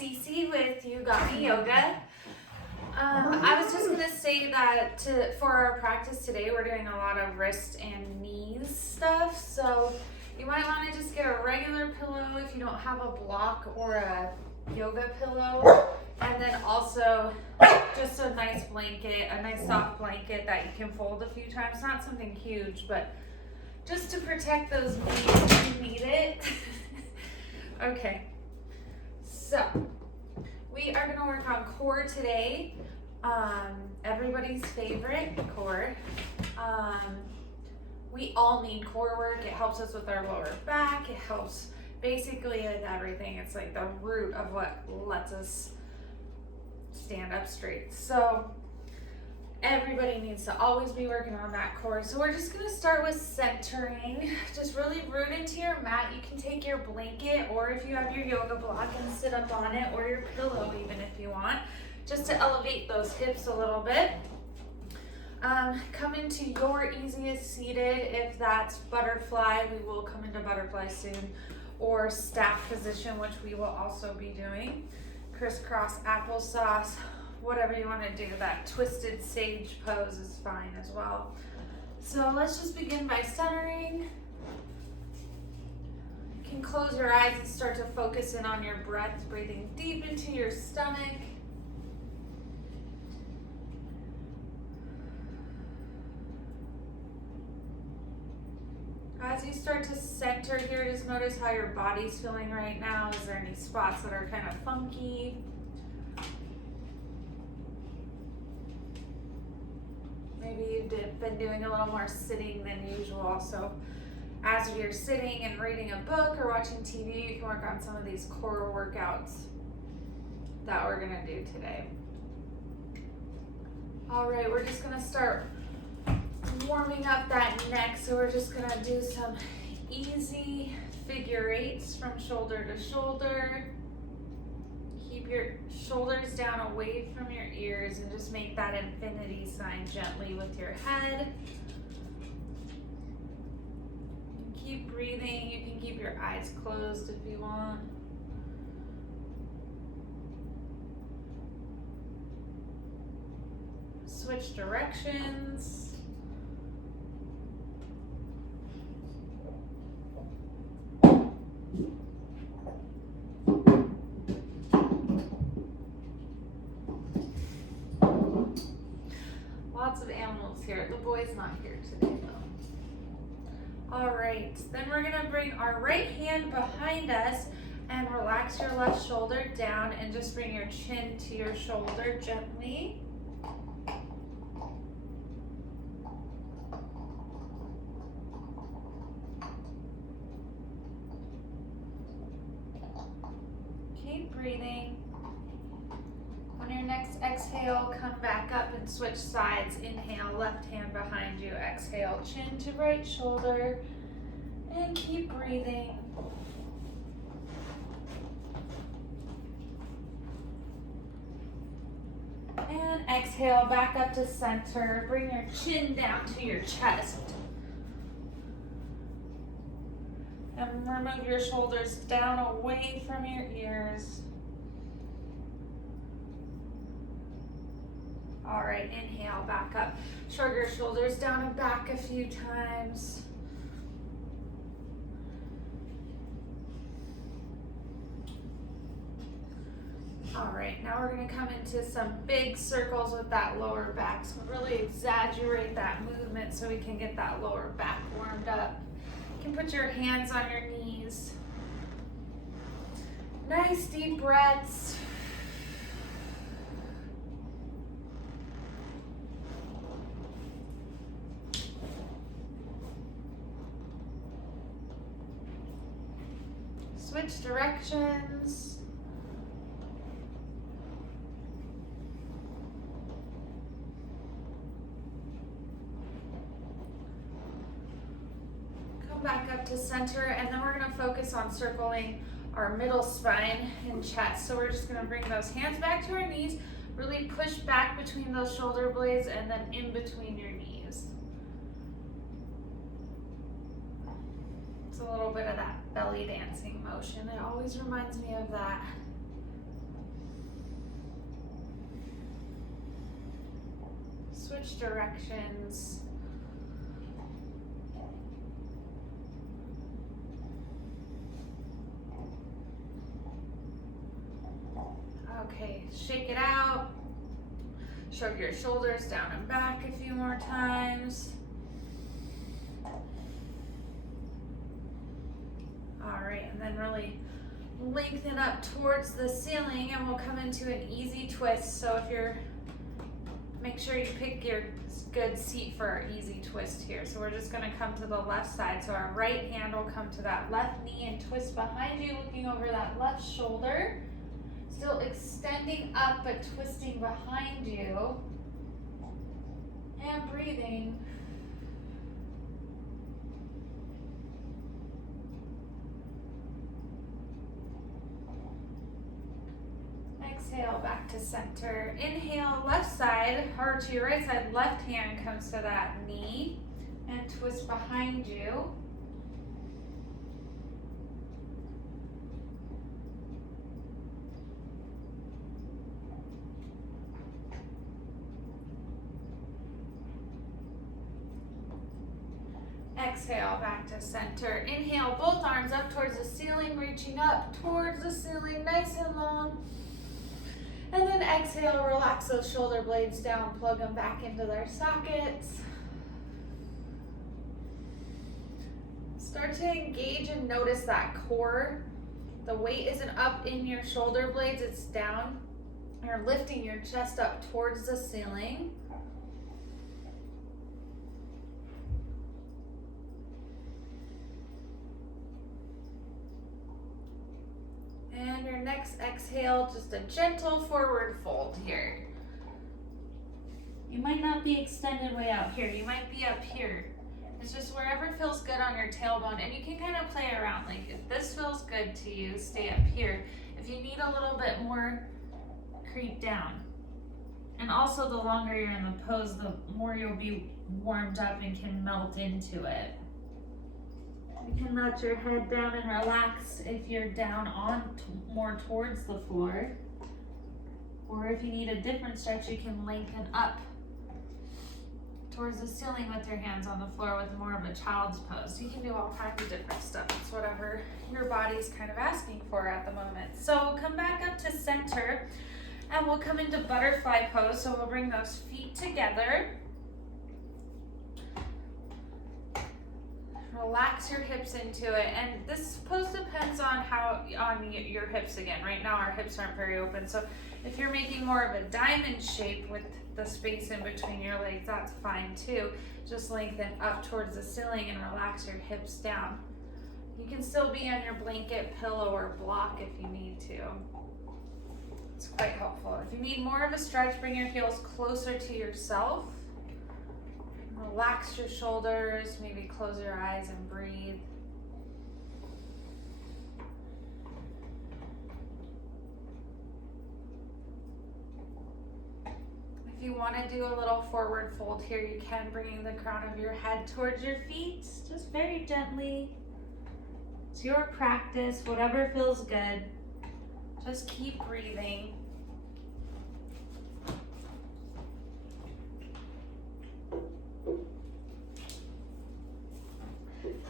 Cece with You Got Me Yoga. I was just gonna say that for our practice today, we're doing a lot of wrist and knees stuff. So you might want to just get a regular pillow if you don't have a block or a yoga pillow, and then also just a nice blanket, a nice soft blanket that you can fold a few times. Not something huge, but just to protect those knees if you need it. Okay, so we are gonna work on core today. Everybody's favorite, core. We all need core work. It helps us with our lower back. It helps basically with everything. It's like the root of what lets us stand up straight. So everybody needs to always be working on that core. So we're just gonna start with centering. Just really root into your mat. You can take your blanket, or if you have your yoga block, and sit up on it, or your pillow even if you want, just to elevate those hips a little bit. Come into your easiest seated. If that's butterfly, we will come into butterfly soon, or staff position, which we will also be doing. Crisscross applesauce, whatever you want to do. That twisted sage pose is fine as well. So let's just begin by centering. You can close your eyes and start to focus in on your breath, breathing deep into your stomach. As you start to center here, just notice how your body's feeling right now. Is there any spots that are kind of funky? Maybe you've been doing a little more sitting than usual. So as you're sitting and reading a book or watching TV, you can work on some of these core workouts that we're gonna do today. All right, we're just gonna start warming up that neck. So we're just gonna do some easy figure eights from shoulder to shoulder. Keep your shoulders down away from your ears and just make that infinity sign gently with your head. Keep breathing. You can keep your eyes closed if you want. Switch directions. Lots of animals here. The boy's not here today though. All right, then we're gonna bring our right hand behind us and relax your left shoulder down and just bring your chin to your shoulder gently. Keep breathing. On your next exhale, come back up and switch sides. Inhale, left hand behind you. Exhale, chin to right shoulder. And keep breathing. And exhale, back up to center. Bring your chin down to your chest. And remove your shoulders down away from your ears. All right, inhale, back up. Shrug your shoulders down and back a few times. All right, now we're gonna come into some big circles with that lower back. So really exaggerate that movement so we can get that lower back warmed up. You can put your hands on your knees. Nice deep breaths. Switch directions. Come back up to center, and then we're gonna focus on circling our middle spine and chest. So we're just gonna bring those hands back to our knees, really push back between those shoulder blades and then in between your knees. It's a little bit of that belly dancing motion. It always reminds me of that. switch directions. Okay, shake it out. Shrug your shoulders down and back a few more times. All right, and then really lengthen up towards the ceiling, and we'll come into an easy twist. So if you're, make sure you pick your good seat for our easy twist here. So we're just gonna come to the left side. So our right hand will come to that left knee and twist behind you, looking over that left shoulder. Still extending up, but twisting behind you. And breathing. Exhale, back to center. Inhale, left side, or to your right side, left hand comes to that knee and twist behind you. Exhale, back to center. Inhale, both arms up towards the ceiling, reaching up towards the ceiling, nice and long. And then exhale, relax those shoulder blades down, plug them back into their sockets. Start to engage and notice that core. The weight isn't up in your shoulder blades, it's down. You're lifting your chest up towards the ceiling. And your next exhale, just a gentle forward fold here. You might not be extended way out here. You might be up here. It's just wherever feels good on your tailbone. And you can kind of play around. Like if this feels good to you, stay up here. If you need a little bit more, creep down. And also the longer you're in the pose, the more you'll be warmed up and can melt into it. You can let your head down and relax if you're down on more towards the floor. Or if you need a different stretch, you can lengthen up towards the ceiling with your hands on the floor with more of a child's pose. You can do all kinds of different stuff. It's whatever your body's kind of asking for at the moment. So we'll come back up to center and we'll come into butterfly pose. So we'll bring those feet together. Relax your hips into it, and this pose depends on your hips again. Right now our hips aren't very open, so if you're making more of a diamond shape with the space in between your legs, that's fine too. Just lengthen up towards the ceiling and relax your hips down. You can still be on your blanket, pillow, or block if you need to. It's quite helpful. If you need more of a stretch, bring your heels closer to yourself. Relax your shoulders, maybe close your eyes and breathe. If you want to do a little forward fold here, you can, bringing the crown of your head towards your feet, just very gently. It's your practice, whatever feels good. Just keep breathing.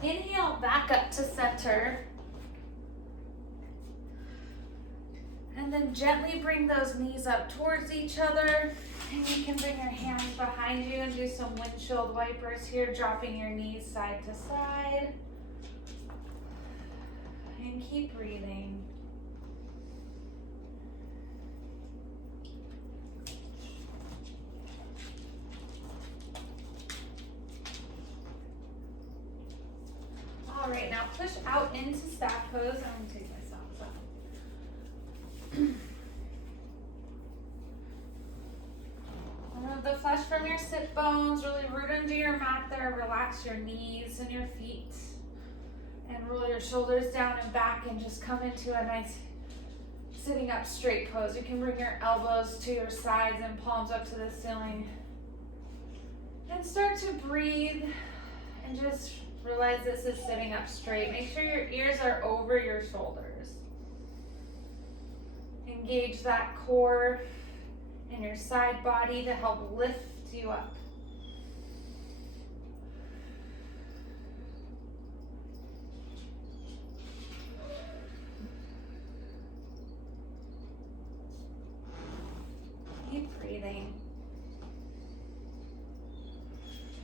Inhale, back up to center. And then gently bring those knees up towards each other. And you can bring your hands behind you and do some windshield wipers here, dropping your knees side to side. And keep breathing. All right, now push out into staff pose. I'm gonna take my socks off. Remove the flesh from your sit bones. Really root into your mat there. Relax your knees and your feet. And roll your shoulders down and back and just come into a nice sitting up straight pose. You can bring your elbows to your sides and palms up to the ceiling. And start to breathe and just realize this is sitting up straight. Make sure your ears are over your shoulders. Engage that core in your side body to help lift lifts you up. Keep breathing.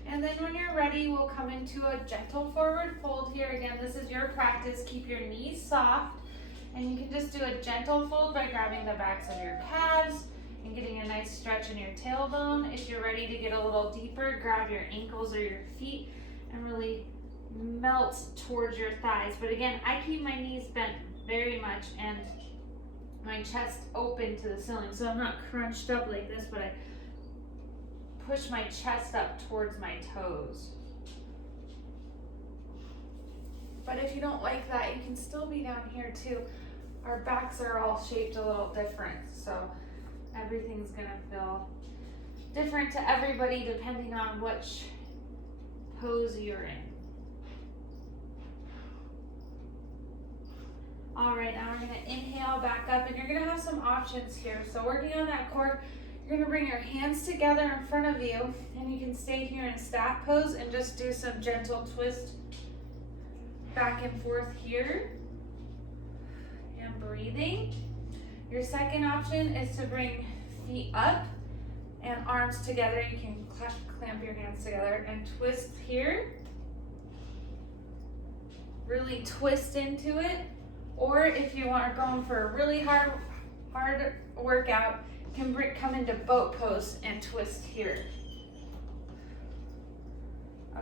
And then when you're ready, we'll come into a gentle forward fold here. Again, this is your practice. Keep your knees soft. And you can just do a gentle fold by grabbing the backs of your calves and getting a nice stretch in your tailbone. If you're ready to get a little deeper, grab your ankles or your feet and really melt towards your thighs. But again, I keep my knees bent very much and my chest open to the ceiling. So I'm not crunched up like this, but I push my chest up towards my toes. But if you don't like that, you can still be down here too. Our backs are all shaped a little different, so everything's gonna feel different to everybody depending on which pose you're in. All right, now we're gonna inhale back up, and you're gonna have some options here. So working on that core, you're gonna bring your hands together in front of you, and you can stay here in staff pose and just do some gentle twist back and forth here. And breathing. Your second option is to bring feet up and arms together. You can clamp your hands together and twist here. Really twist into it. Or if you are going for a really hard workout, you can come into boat pose and twist here.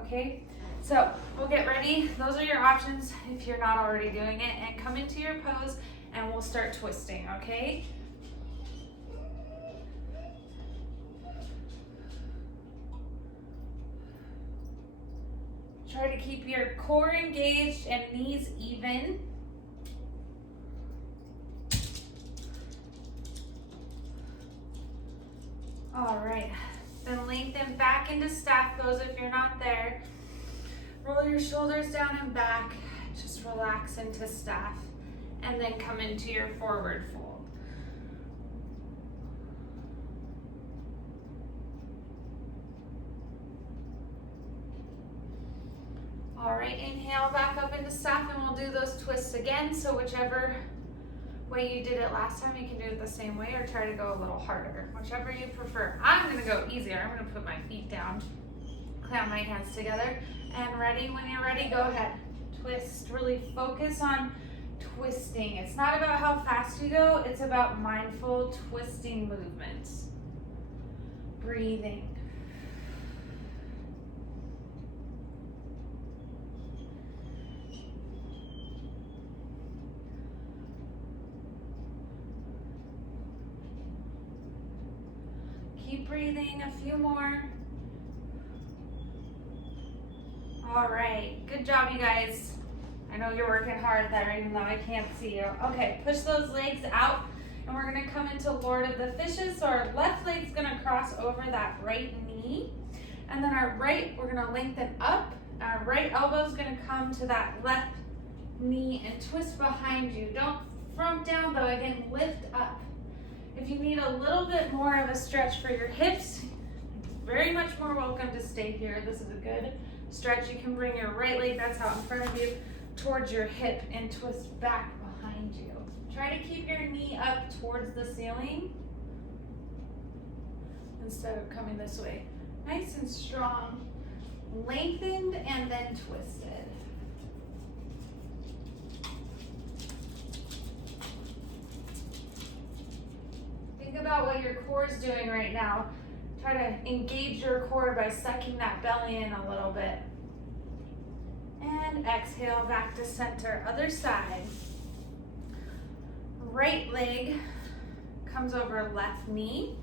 Okay, so we'll get ready. Those are your options if you're not already doing it, and come into your pose and we'll start twisting, okay? Try to keep your core engaged and knees even. All right, then lengthen back into staff pose if you're not there. Roll your shoulders down and back, just relax into staff, and then come into your forward fold. All right, inhale back up into staff, and we'll do those twists again. So whichever way you did it last time, you can do it the same way or try to go a little harder, whichever you prefer. I'm gonna go easier. I'm gonna put my feet down, clamp my hands together, and ready. When you're ready, go ahead. Twist, really focus on twisting. It's not about how fast you go, it's about mindful twisting movements. Breathing. Keep breathing, a few more. All right, good job, you guys. I know you're working hard there, even though I can't see you. Okay, push those legs out, and we're gonna come into Lord of the Fishes. So our left leg's gonna cross over that right knee, and then our right, we're gonna lengthen up. Our right elbow's gonna come to that left knee and twist behind you. Don't front down though, again, lift up. If you need a little bit more of a stretch for your hips, very much more welcome to stay here. This is a good stretch. You can bring your right leg that's out in front of you towards your hip and twist back behind you. Try to keep your knee up towards the ceiling instead of coming this way. Nice and strong, lengthened and then twisted. Think about what your core is doing right now. Try to engage your core by sucking that belly in a little bit. And exhale back to center, other side. Right leg comes over left knee.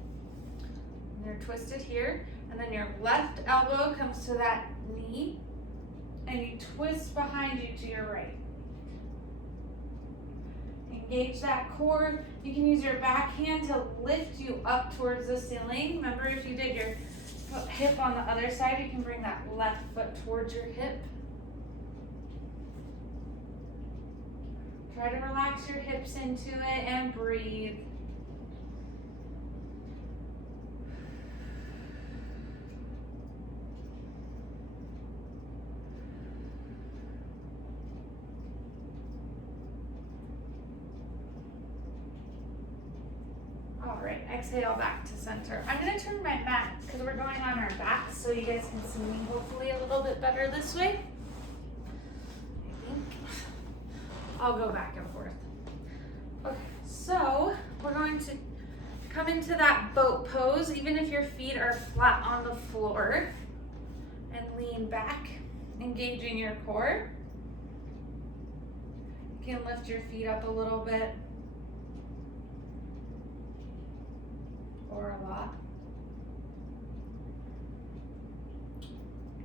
And you're twisted here. And then your left elbow comes to that knee. And you twist behind you to your right. Engage that core. You can use your back hand to lift you up towards the ceiling. Remember, if you did your hip on the other side, you can bring that left foot towards your hip. Try to relax your hips into it and breathe. right, exhale back to center. I'm gonna turn my mat because we're going on our backs so you guys can see me hopefully a little bit better this way. I think. I'll go back and forth. Okay, so we're going to come into that boat pose, even if your feet are flat on the floor, and lean back, engaging your core. You can lift your feet up a little bit, or a lot.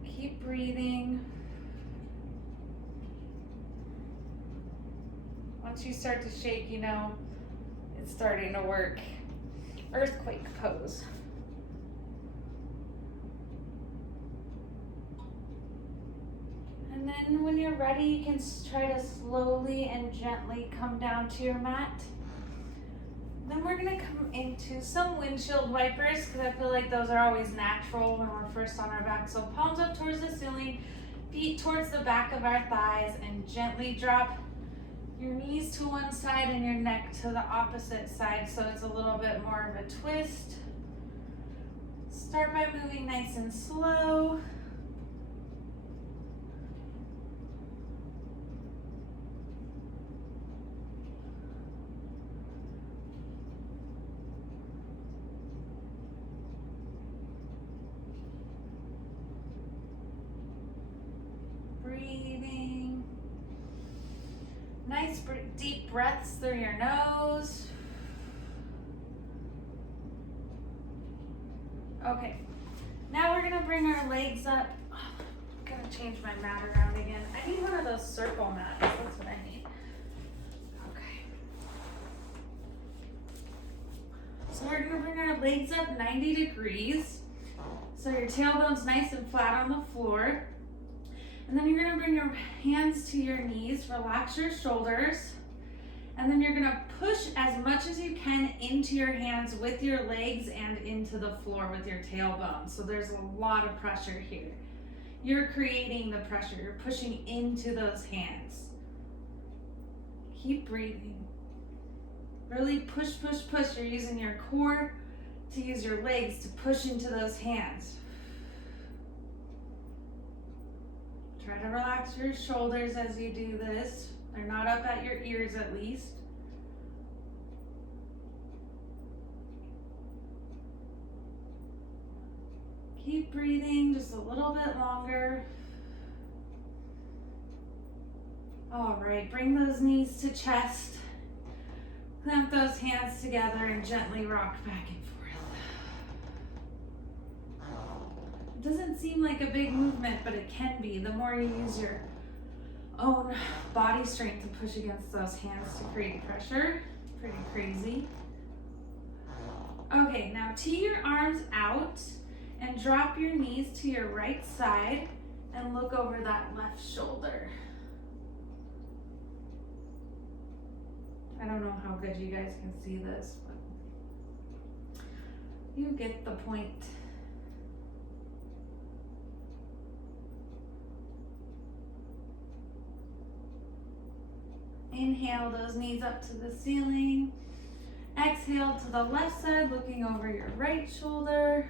Keep breathing. Once you start to shake, you know it's starting to work. Earthquake pose. And then when you're ready, you can try to slowly and gently come down to your mat. Then we're gonna come into some windshield wipers because I feel like those are always natural when we're first on our back. So palms up towards the ceiling, feet towards the back of our thighs, and gently drop your knees to one side and your neck to the opposite side, so it's a little bit more of a twist. Start by moving nice and slow. Breathing. Nice deep breaths through your nose. Okay, now we're gonna bring our legs up. I'm gonna change my mat around again. I need one of those circle mats, that's what I need. Okay. So we're gonna bring our legs up 90 degrees. So your tailbone's nice and flat on the floor. And then you're gonna bring your hands to your knees, relax your shoulders, and then you're gonna push as much as you can into your hands with your legs and into the floor with your tailbone. So there's a lot of pressure here. You're creating the pressure, you're pushing into those hands. Keep breathing. Really push, push, push. You're using your core to use your legs to push into those hands. Try to relax your shoulders as you do this. They're not up at your ears at least. Keep breathing just a little bit longer. All right, bring those knees to chest. Clamp those hands together and gently rock back and forth. It doesn't seem like a big movement, but it can be. The more you use your own body strength to push against those hands to create pressure. Pretty crazy. Okay, now tee your arms out and drop your knees to your right side and look over that left shoulder. I don't know how good you guys can see this, but you get the point. Inhale those knees up to the ceiling. Exhale to the left side, looking over your right shoulder.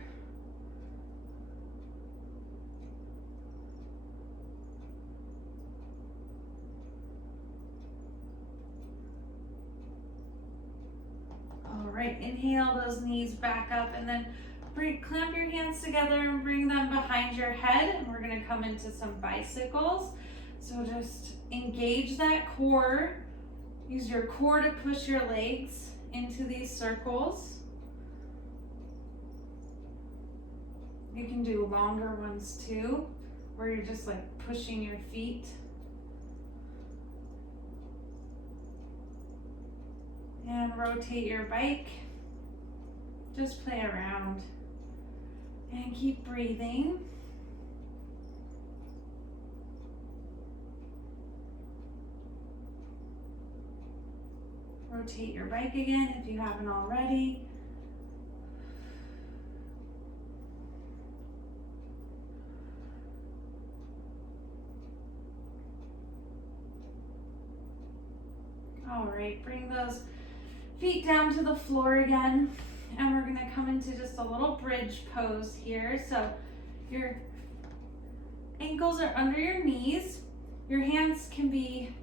All right, inhale those knees back up and then clamp your hands together and bring them behind your head. And we're gonna come into some bicycles. So just engage that core. Use your core to push your legs into these circles. You can do longer ones too, where you're just like pushing your feet. And rotate your bike. Just play around. And keep breathing. Rotate your bike again if you haven't already. All right, bring those feet down to the floor again and we're gonna come into just a little bridge pose here. So your ankles are under your knees. Your hands can be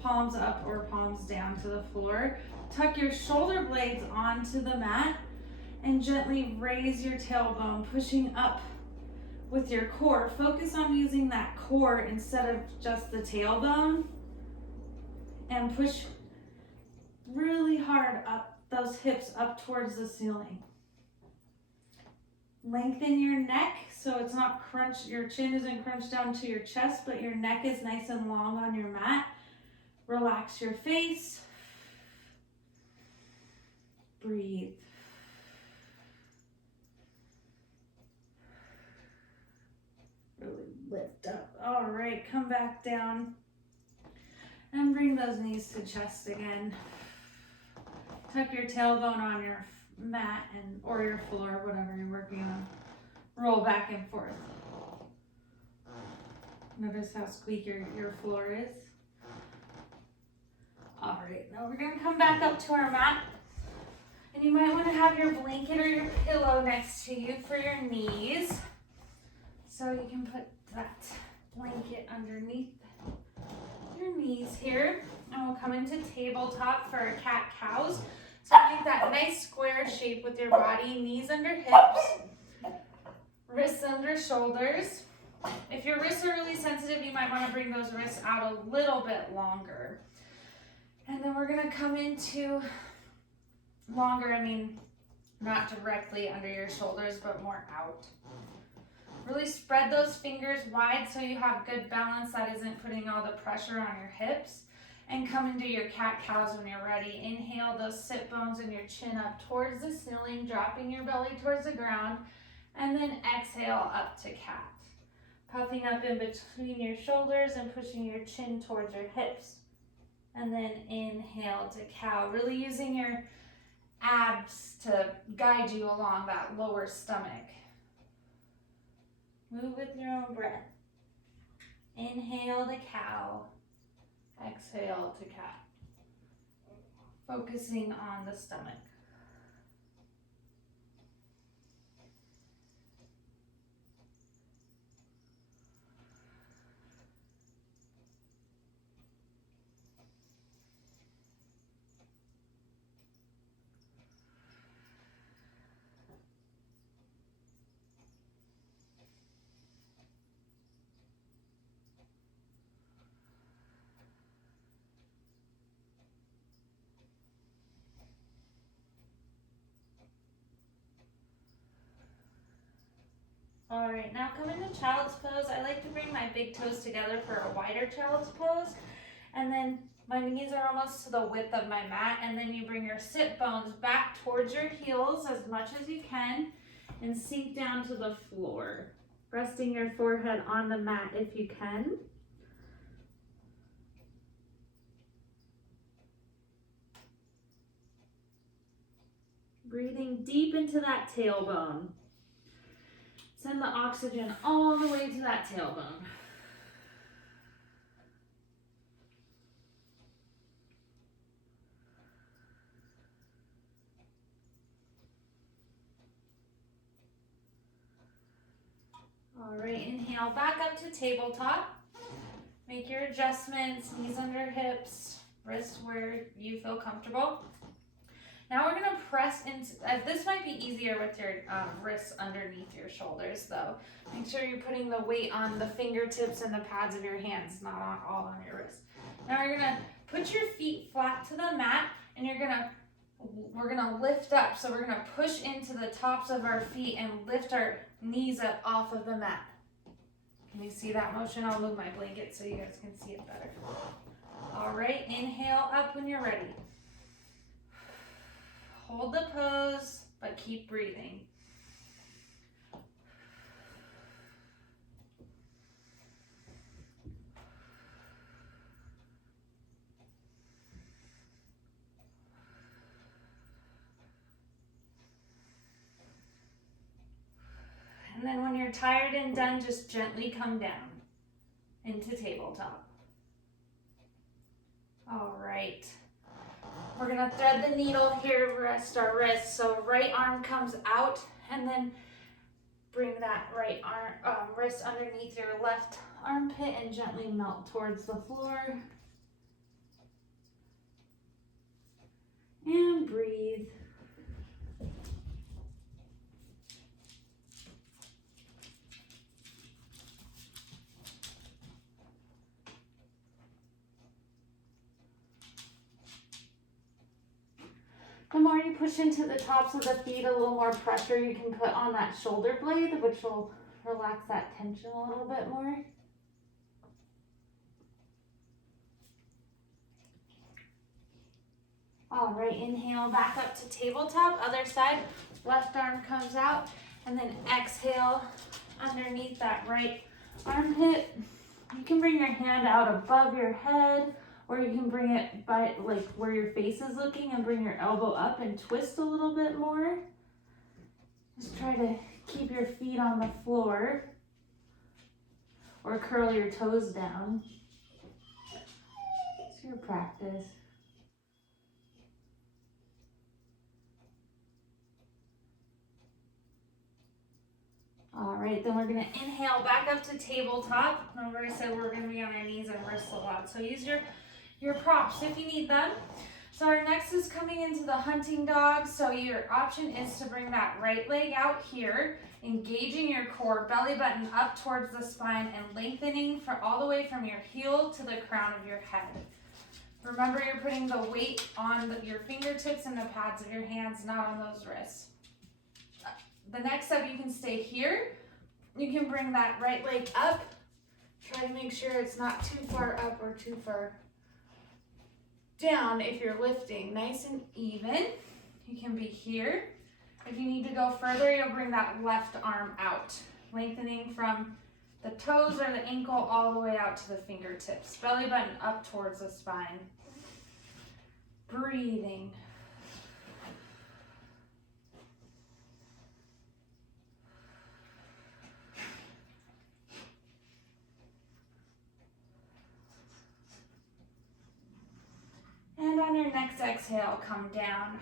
palms up or palms down to the floor. Tuck your shoulder blades onto the mat and gently raise your tailbone, pushing up with your core. Focus on using that core instead of just the tailbone, and push really hard up, those hips up towards the ceiling. Lengthen your neck so it's not crunched, your chin isn't crunched down to your chest, but your neck is nice and long on your mat. Relax your face. Breathe. Really lift up. All right, come back down and bring those knees to chest again. Tuck your tailbone on your mat or your floor, whatever you're working on. Roll back and forth. Notice how squeaky your floor is. All right, now we're gonna come back up to our mat. And you might want to have your blanket or your pillow next to you for your knees. So you can put that blanket underneath your knees here. And we'll come into tabletop for our cat-cows. So make that nice square shape with your body, knees under hips, wrists under shoulders. If your wrists are really sensitive, you might want to bring those wrists out a little bit longer. And then we're gonna come into longer, I mean, not directly under your shoulders, but more out. Really spread those fingers wide so you have good balance that isn't putting all the pressure on your hips. And come into your cat-cows when you're ready. Inhale those sit bones and your chin up towards the ceiling, dropping your belly towards the ground. And then exhale up to cat. Puffing up in between your shoulders and pushing your chin towards your hips. And then inhale to cow, really using your abs to guide you along that lower stomach. Move with your own breath. Inhale to cow. Exhale to cat. Focusing on the stomach. All right, now come into child's pose. I like to bring my big toes together for a wider child's pose. And then my knees are almost to the width of my mat. And then you bring your sit bones back towards your heels as much as you can and sink down to the floor. Resting your forehead on the mat if you can. Breathing deep into that tailbone. Send the oxygen all the way to that tailbone. All right, inhale back up to tabletop. Make your adjustments, knees under hips, wrists where you feel comfortable. Now we're gonna press into, this might be easier with your wrists underneath your shoulders though. Make sure you're putting the weight on the fingertips and the pads of your hands, not all on your wrists. Now you're gonna put your feet flat to the mat and we're gonna lift up. So we're gonna push into the tops of our feet and lift our knees up off of the mat. Can you see that motion? I'll move my blanket so you guys can see it better. All right, inhale up when you're ready. Hold the pose, but keep breathing. And then when you're tired and done, just gently come down into tabletop. All right. We're gonna thread the needle here, rest our wrist. So right arm comes out, and then bring that right arm, wrist underneath your left armpit and gently melt towards the floor. And breathe. The more you push into the tops of the feet, a little more pressure you can put on that shoulder blade, which will relax that tension a little bit more. All right, inhale back up to tabletop, other side, left arm comes out, and then exhale underneath that right armpit. You can bring your hand out above your head, or you can bring it by like where your face is looking and bring your elbow up and twist a little bit more. Just try to keep your feet on the floor or curl your toes down. It's your practice. All right, then we're gonna inhale back up to tabletop. Remember I said we're gonna be on our knees and wrists a lot, so use your props if you need them. So our next is coming into the hunting dog. So your option is to bring that right leg out here, engaging your core, belly button up towards the spine and lengthening all the way from your heel to the crown of your head. Remember, you're putting the weight on your fingertips and the pads of your hands, not on those wrists. The next step, you can stay here. You can bring that right leg up. Try to make sure it's not too far up or too far down if you're lifting. Nice and even. You can be here. If you need to go further, you'll bring that left arm out, lengthening from the toes or the ankle all the way out to the fingertips. Belly button up towards the spine. Breathing. And on your next exhale, come down.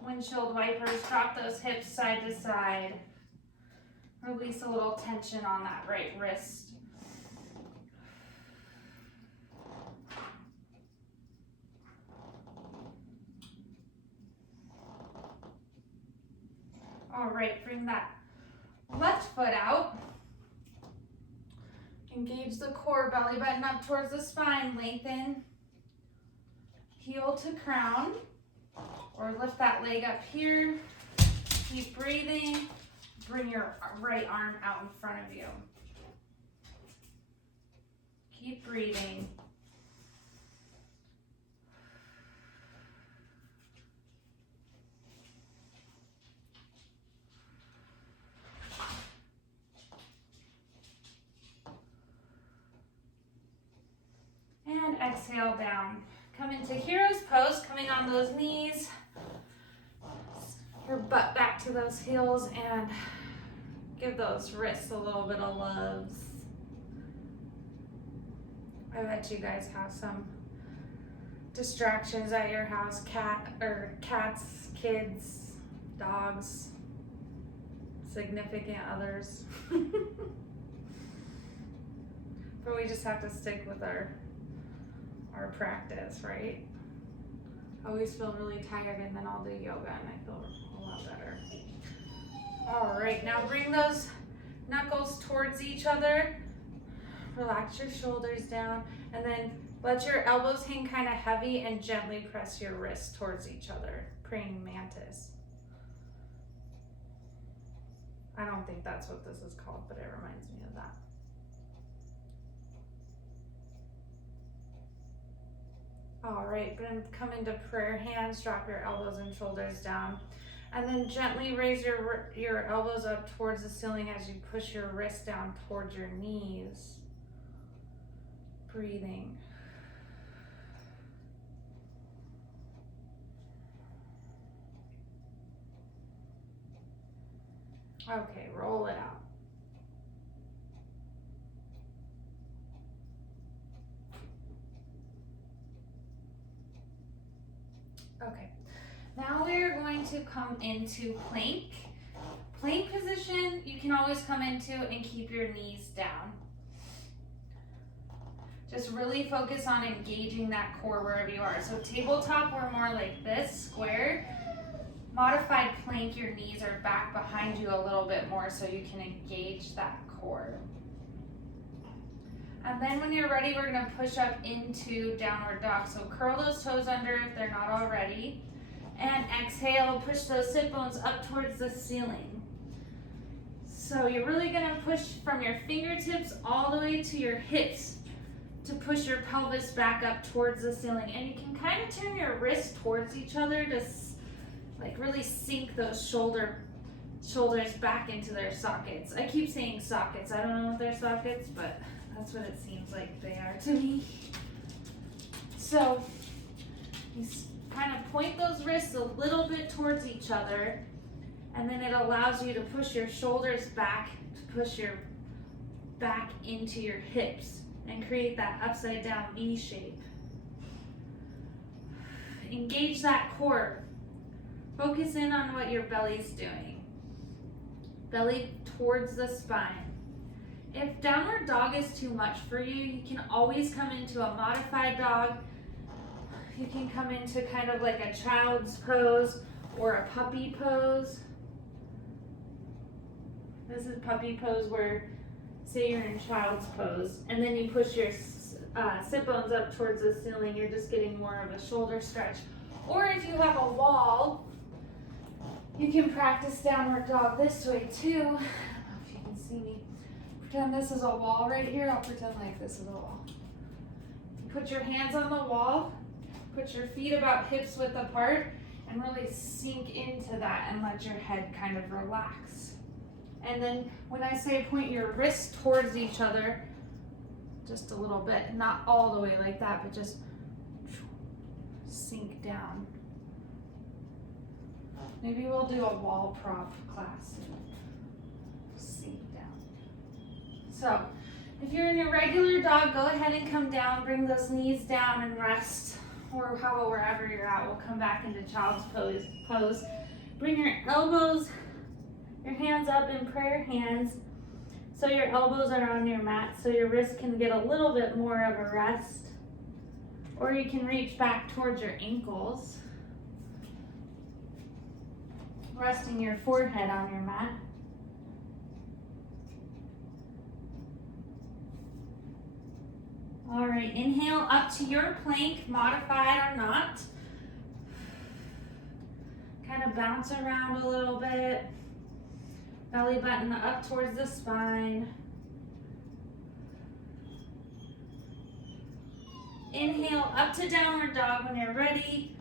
Windshield wipers, drop those hips side to side. Release a little tension on that right wrist. All right, bring that left foot out. Engage the core, belly button up towards the spine, lengthen. Heel to crown, or lift that leg up here. Keep breathing. Bring your right arm out in front of you. Keep breathing. And exhale down. Come into hero's pose, coming on those knees. Your butt back to those heels and give those wrists a little bit of loves. I bet you guys have some distractions at your house, cats, kids, dogs, significant others. But we just have to stick with our practice, right? I always feel really tired and then I'll do yoga and I feel a lot better. All right, now bring those knuckles towards each other. Relax your shoulders down and then let your elbows hang kind of heavy and gently press your wrists towards each other. Praying mantis. I don't think that's what this is called, but it reminds me of that. All right, then come into prayer hands, drop your elbows and shoulders down, and then gently raise your elbows up towards the ceiling as you push your wrists down towards your knees. Breathing. Okay, roll it out. Okay, now we're going to come into plank. Plank position, you can always come into and keep your knees down. Just really focus on engaging that core wherever you are. So tabletop, we're more like this, square. Modified plank, your knees are back behind you a little bit more so you can engage that core. And then when you're ready, we're gonna push up into downward dog. So curl those toes under if they're not already. And exhale, push those sit bones up towards the ceiling. So you're really gonna push from your fingertips all the way to your hips to push your pelvis back up towards the ceiling. And you can kind of turn your wrists towards each other to like really sink those shoulders back into their sockets. I keep saying sockets. I don't know if they're sockets, but that's what it seems like they are to me. So you kind of point those wrists a little bit towards each other, and then it allows you to push your shoulders back, to push your back into your hips and create that upside down V shape. Engage that core. Focus in on what your belly's doing. Belly towards the spine. If downward dog is too much for you, you can always come into a modified dog. You can come into kind of like a child's pose or a puppy pose. This is puppy pose where, say you're in child's pose, and then you push your sit bones up towards the ceiling. You're just getting more of a shoulder stretch. Or if you have a wall, you can practice downward dog this way too. I don't know if you can see me. Pretend this is a wall right here. I'll pretend like this is a wall. Put your hands on the wall. Put your feet about hips width apart and really sink into that and let your head kind of relax. And then when I say point your wrists towards each other, just a little bit, not all the way like that, but just sink down. Maybe we'll do a wall prop class. Sink down. So if you're in your regular dog, go ahead and come down, bring those knees down and rest, or wherever you're at. We'll come back into child's pose. Bring your elbows, your hands up in prayer hands, so your elbows are on your mat, so your wrist can get a little bit more of a rest. Or you can reach back towards your ankles, resting your forehead on your mat. All right, inhale up to your plank, modified or not. Kind of bounce around a little bit. Belly button up towards the spine. Inhale up to downward dog when you're ready.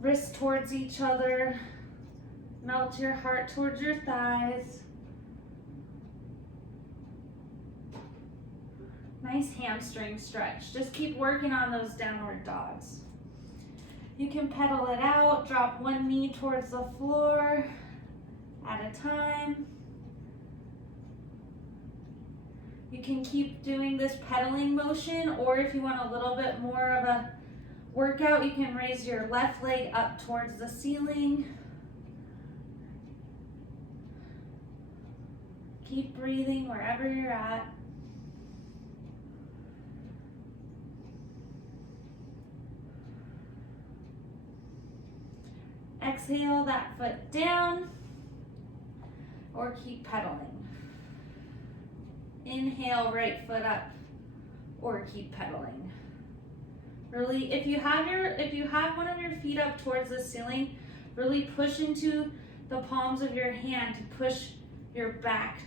Wrists towards each other. Melt your heart towards your thighs. Nice hamstring stretch. Just keep working on those downward dogs. You can pedal it out. Drop one knee towards the floor at a time. You can keep doing this pedaling motion, or if you want a little bit more of a workout, you can raise your left leg up towards the ceiling. Keep breathing wherever you're at. Exhale that foot down, or keep pedaling. Inhale, right foot up, or keep pedaling. Really, if you have one of your feet up towards the ceiling, really push into the palms of your hand to push your back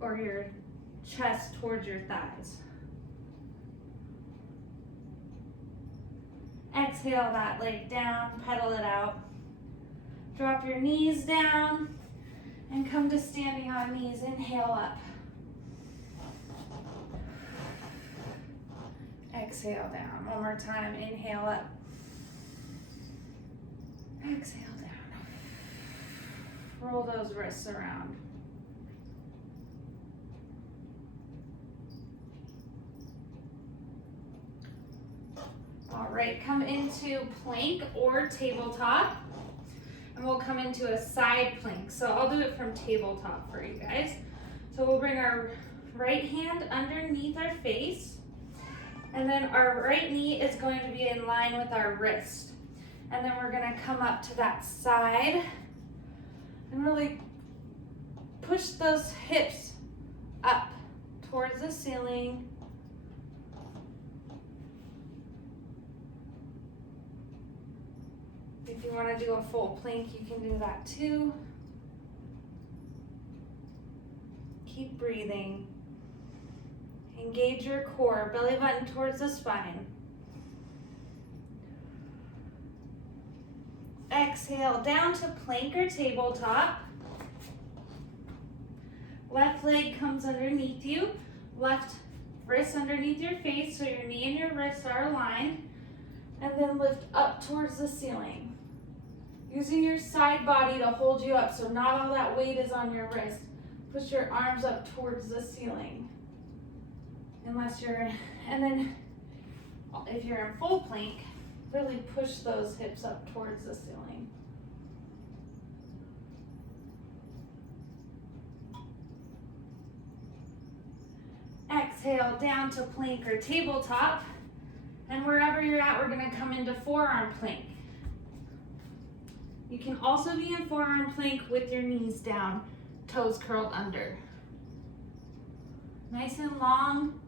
or your chest towards your thighs. Exhale that leg down, pedal it out. Drop your knees down and come to standing on knees. Inhale up. Exhale down. One more time. Inhale up. Exhale down. Roll those wrists around. All right, come into plank or tabletop, and we'll come into a side plank. So I'll do it from tabletop for you guys. So we'll bring our right hand underneath our face, and then our right knee is going to be in line with our wrist. And then we're gonna come up to that side and really push those hips up towards the ceiling. If you want to do a full plank, you can do that too. Keep breathing. Engage your core, belly button towards the spine. Exhale down to plank or tabletop. Left leg comes underneath you. Left wrist underneath your face so your knee and your wrists are aligned. And then lift up towards the ceiling. Using your side body to hold you up so not all that weight is on your wrist. Push your arms up towards the ceiling. And then if you're in full plank, really push those hips up towards the ceiling. Exhale down to plank or tabletop. And wherever you're at, we're gonna come into forearm plank. You can also be in forearm plank with your knees down, toes curled under. Nice and long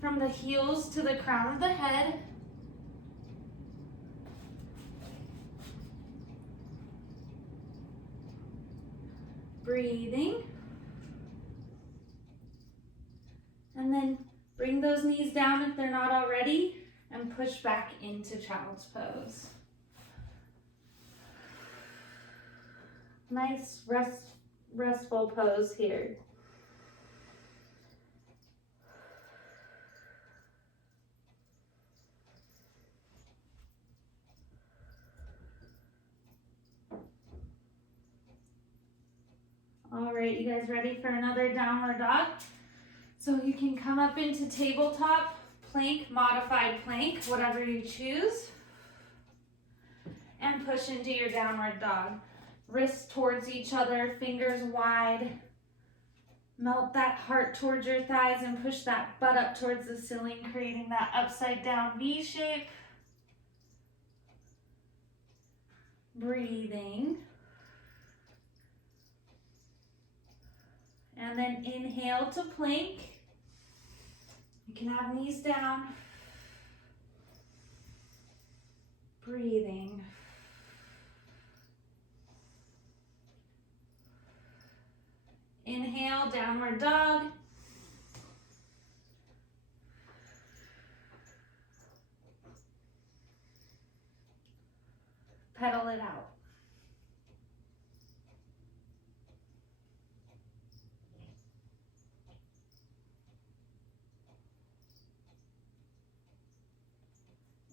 from the heels to the crown of the head. Breathing. And then bring those knees down if they're not already and push back into child's pose. Nice restful pose here. All right, you guys ready for another downward dog? So you can come up into tabletop, plank, modified plank, whatever you choose, and push into your downward dog. Wrists towards each other, fingers wide. Melt that heart towards your thighs and push that butt up towards the ceiling, creating that upside down V shape. Breathing. And then inhale to plank. You can have knees down. Breathing. Inhale, downward dog. Pedal it out.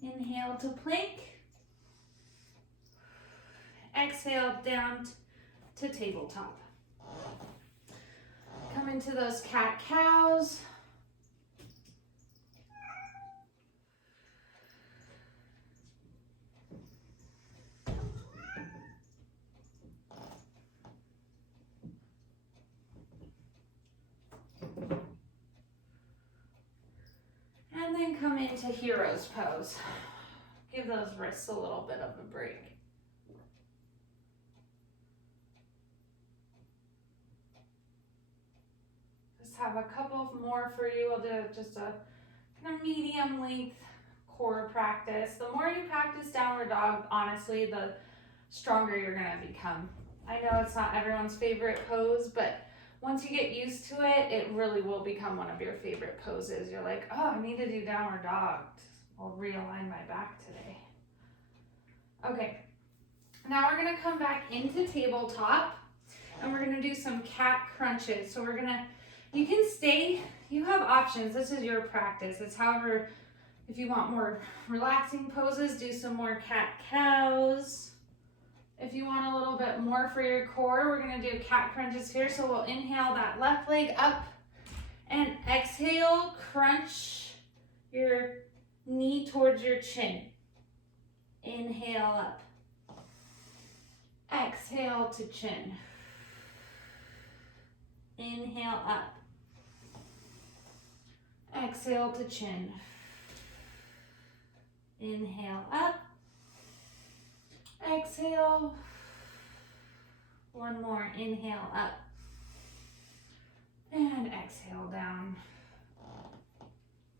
Inhale to plank. Exhale down to tabletop. Come into those cat-cows. And then come into hero's pose. Give those wrists a little bit of a break. Just have a couple more for you. I'll do just a kind of medium length core practice. The more you practice downward dog, honestly, the stronger you're gonna become. I know it's not everyone's favorite pose, but once you get used to it, it really will become one of your favorite poses. You're like, oh, I need to do downward dog. I'll realign my back today. Okay, now we're gonna come back into tabletop and we're gonna do some cat crunches. So you can stay, you have options. This is your practice. It's however, if you want more relaxing poses, do some more cat-cows. If you want a little bit more for your core, we're gonna do cat crunches here. So we'll inhale that left leg up and exhale, crunch your knee towards your chin. Inhale up. Exhale to chin. Inhale up. Exhale to chin. Inhale up. Exhale. One more. Inhale up. And exhale down.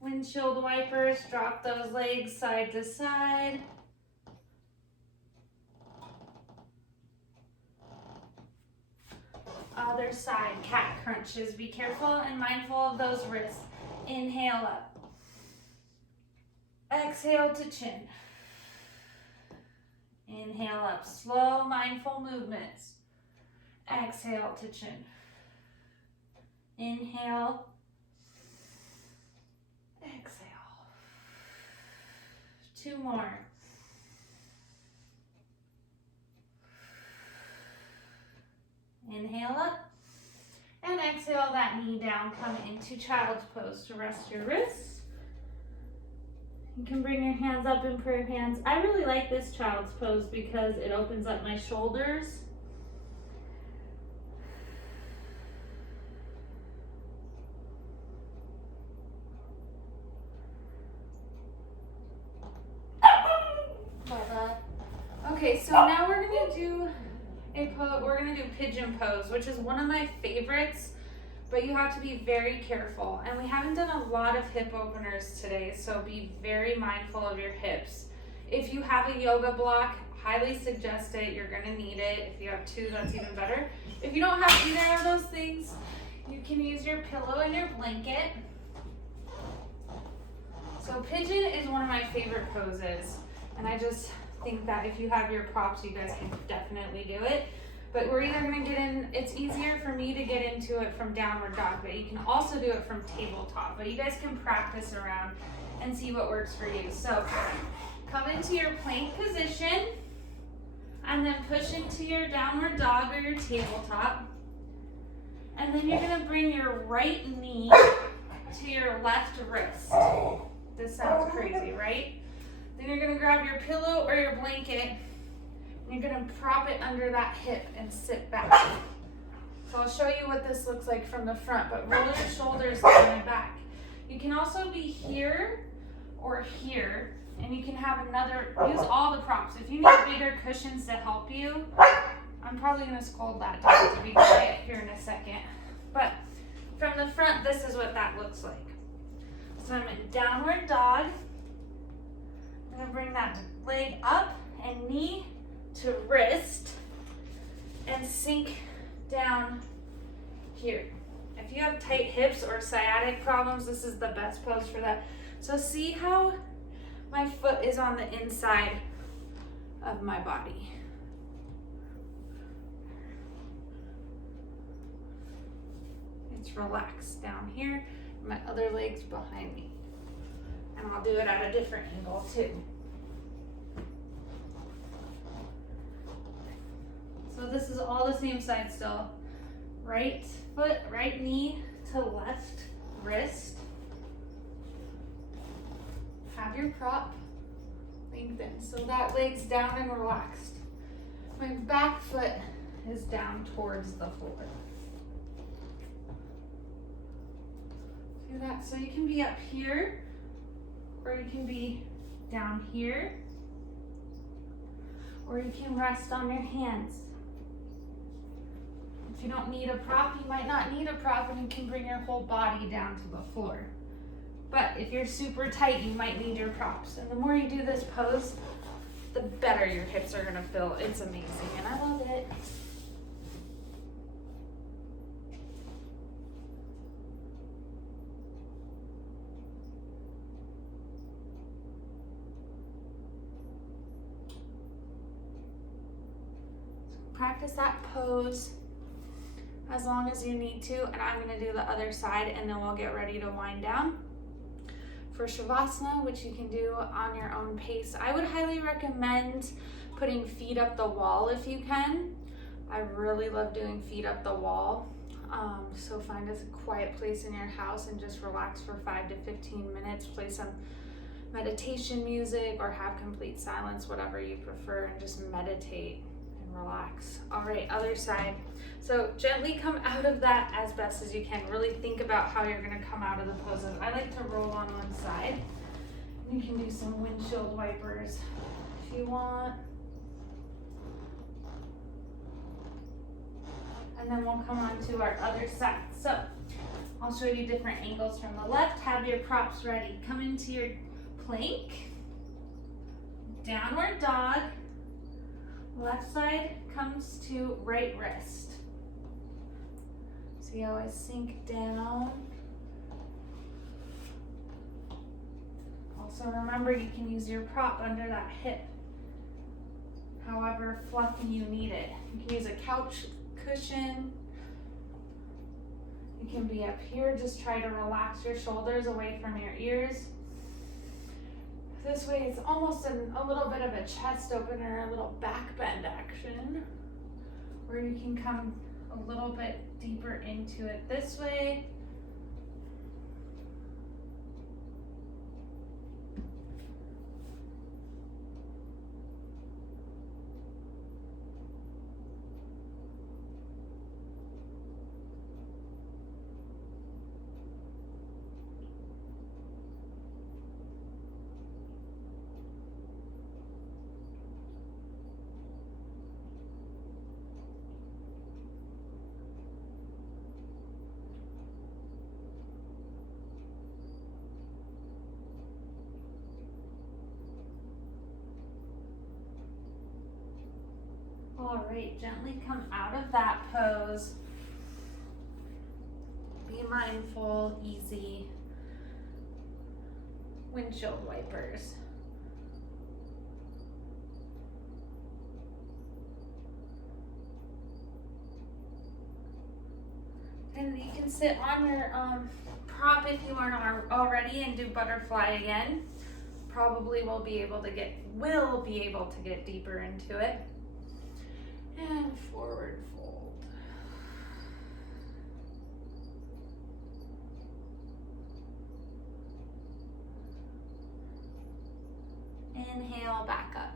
Windshield wipers, drop those legs side to side. Other side, cat crunches. Be careful and mindful of those wrists. Inhale up. Exhale to chin. Inhale up. Slow, mindful movements. Exhale to chin. Inhale. Exhale. 2 more. Inhale up. And exhale that knee down. Come into child's pose to rest your wrists. You can bring your hands up in prayer hands. I really like this child's pose because it opens up my shoulders. Okay, so now we're gonna do pigeon pose, which is one of my favorites, but you have to be very careful. And we haven't done a lot of hip openers today, so be very mindful of your hips. If you have a yoga block, highly suggest it. You're gonna need it. If you have 2, that's even better. If you don't have either of those things, you can use your pillow and your blanket. So pigeon is one of my favorite poses, and I just think that if you have your props, you guys can definitely do it. But we're either gonna get in, it's easier for me to get into it from downward dog, but you can also do it from tabletop. But you guys can practice around and see what works for you. So come into your plank position and then push into your downward dog or your tabletop. And then you're gonna bring your right knee to your left wrist. This sounds crazy, right? Then you're gonna grab your pillow or your blanket and you're gonna prop it under that hip and sit back. So I'll show you what this looks like from the front, but roll your shoulders down and back. You can also be here or here, and you can have use all the props. If you need bigger cushions to help you, I'm probably gonna scold that dog to be quiet here in a second. But from the front, this is what that looks like. So I'm in downward dog. I'm gonna bring that leg up and knee to wrist and sink down here. If you have tight hips or sciatic problems, this is the best pose for that. So see how my foot is on the inside of my body. It's relaxed down here. My other leg's behind me. And I'll do it at a different angle too. So this is all the same side still. Right foot, right knee to left wrist. Have your prop lengthened so that leg's down and relaxed. My back foot is down towards the floor. Do that. So you can be up here, or you can be down here, or you can rest on your hands. If you don't need a prop, you might not need a prop, and you can bring your whole body down to the floor. But if you're super tight, you might need your props. And the more you do this pose, the better your hips are gonna feel. It's amazing, and I love it. Practice that pose as long as you need to, and I'm going to do the other side, and then we'll get ready to wind down for Shavasana, which you can do on your own pace. I would highly recommend putting feet up the wall if you can. I really love doing feet up the wall. So find a quiet place in your house and just relax for 5 to 15 minutes. Play some meditation music or have complete silence, whatever you prefer, and just meditate and relax. All right, other side. So gently come out of that as best as you can. Really think about how you're gonna come out of the poses. I like to roll on one side. You can do some windshield wipers if you want. And then we'll come on to our other side. So I'll show you different angles from the left. Have your props ready. Come into your plank, downward dog. Left side comes to right wrist. See how I sink down? Also remember, you can use your prop under that hip, however fluffy you need it. You can use a couch cushion. You can be up here, just try to relax your shoulders away from your ears. This way it's almost a little bit of a chest opener, a little back bend action, where you can come a little bit deeper into it this way. All right, gently come out of that pose. Be mindful, easy. Windshield wipers. And you can sit on your prop if you aren't already and do butterfly again. Probably will be able to get deeper into it. And forward fold. Inhale, back up.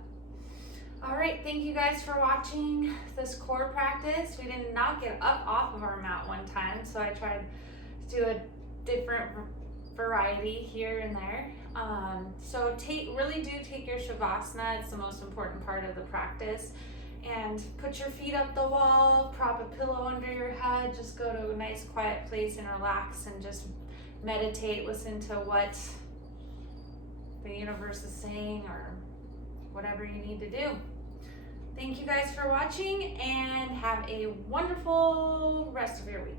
All right, thank you guys for watching this core practice. We did not get up off of our mat one time, so I tried to do a different variety here and there. So really do take your Shavasana. It's the most important part of the practice. And put your feet up the wall, prop a pillow under your head, just go to a nice quiet place and relax and just meditate, listen to what the universe is saying or whatever you need to do. Thank you guys for watching and have a wonderful rest of your week.